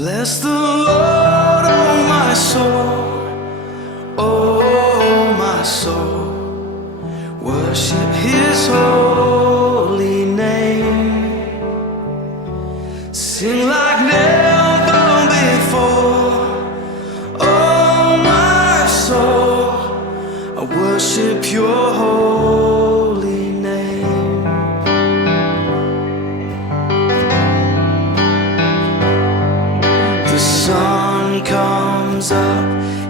Bless the Lord, oh my soul, oh my soul. Worship His holy name. Sing like never before, oh my soul. I worship Your holy name. The sun comes up,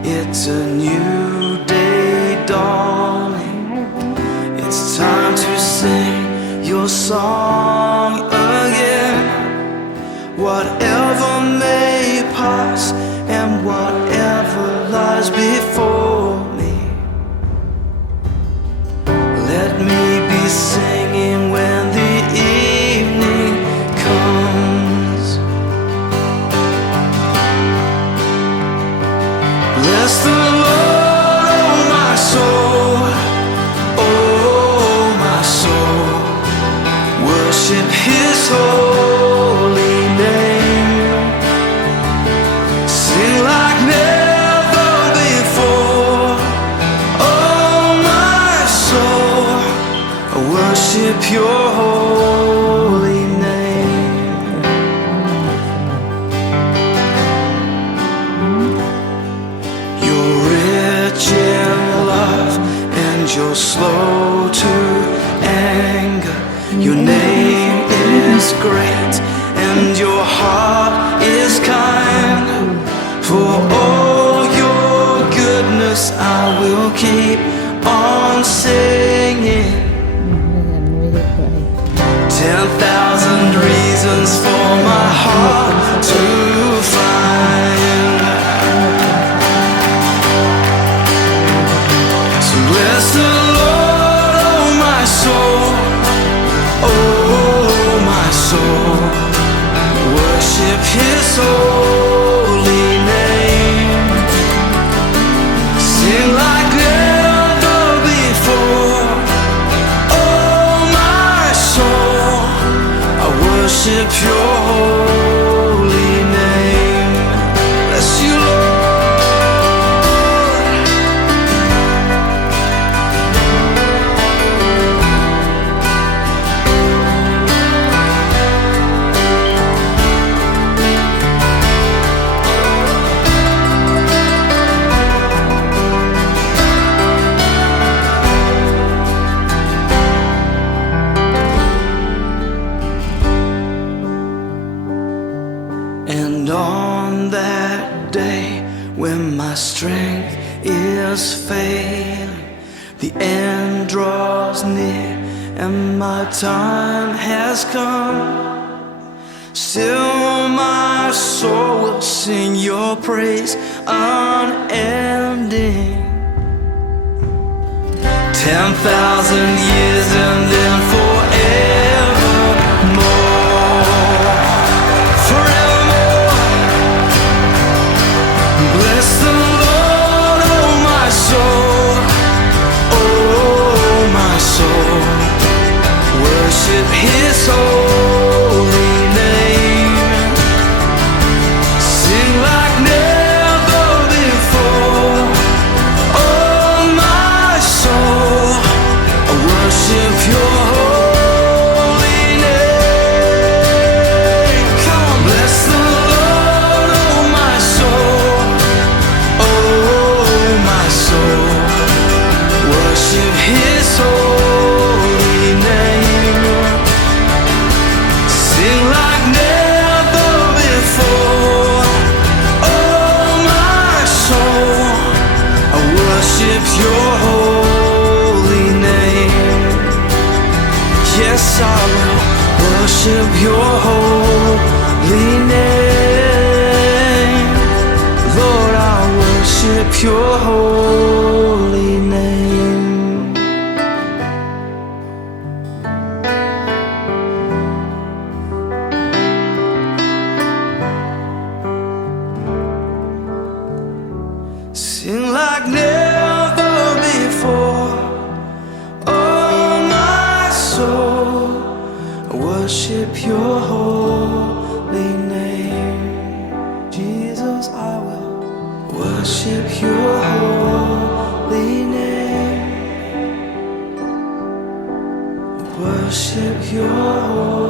it's a new day dawning. It's time to sing Your song again. Whatever may pass and whatever lies before me, let me be singing when the evening comes. Bless the Lord, oh my soul, oh my soul. Worship His holy name. Sing like never before, oh my soul. I worship Your holy name. You're rich in love and You're slow to anger. Your name is great and Your heart is kind. For all Your goodness I will keep on singing. 10,000 reasons for my heart to find. So bless the Lord, oh my soul, oh my soul. Worship His holy name. Sing like never before, oh my soul. I worship Your holy name. Bless You, Lord. And on that day when my strength is failing, the end draws near and my time has come, still my soul will sing Your praise unending. 10,000 years and then forevermore, forevermore. Bless the Lord, oh my soul, oh my soul. Worship His holy name. Sing like never before, oh my soul. I worship Your holy name. Come on, bless the Lord, oh my soul, oh my soul. Worship His holy name. Sing like never before, oh my soul. I worship Your holy name. Yes, I will worship Your holy name. Lord, I worship Your holy name. Sing like never before, oh my soul. I worship Your holy name. worship your holy name. Worship your holy name.